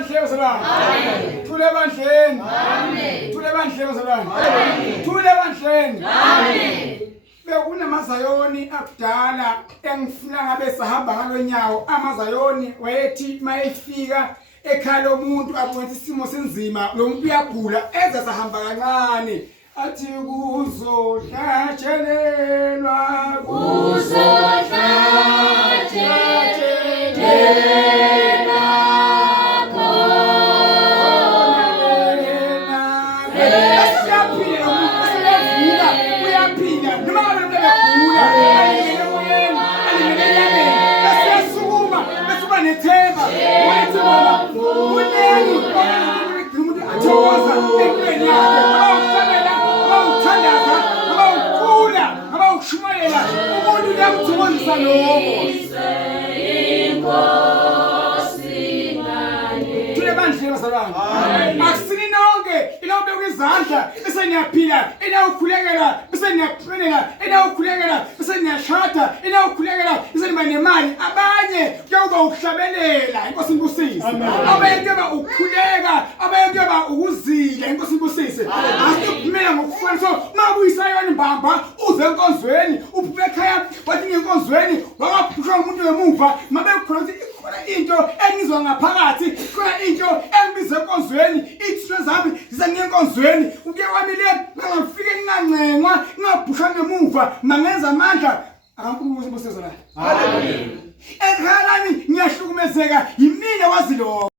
bandleni salami. Amen. Thule bandleni. Amen. Thule bandleni salami. Amen. Thule bandleni. Amen. Bekunamazayoni akudala engifuna ngabe sahamba ngalonyawo. Amazayoni wayethi mayefika ekhaya lomuntu abone isimo senzima lo muntu uyagula eza sahamba kancane athi kuzohlatshelelwa Akusini nonke ilawube kwizandla bese niyaphila inawukhulekela bese niyaqhubeka inawukhulekela bese niyashada inawukhulekela bese niba nemali abanye kuyoba ukuhlabelela inkosi ibusise abanye kuyoba ukukhuleka abanye kuyoba ukuzila inkosi ibusise asiphumela ngokufana so mabuyisa yona imbamba uze enkonzweni uphume ekhaya wathi ngenkonzweni wakaphusha umuntu ngemuva mabe khona into engizwa ngaphakathi khona into engibize enkonzweni ithwe zami zisengenkonzweni uke wami le ngafike ngingancengwa ngabhusha ngemuva mangenza amandla akankulunkulu sibusezela amen ekhaya lami ngiyahlukumezeka yimina wazi lo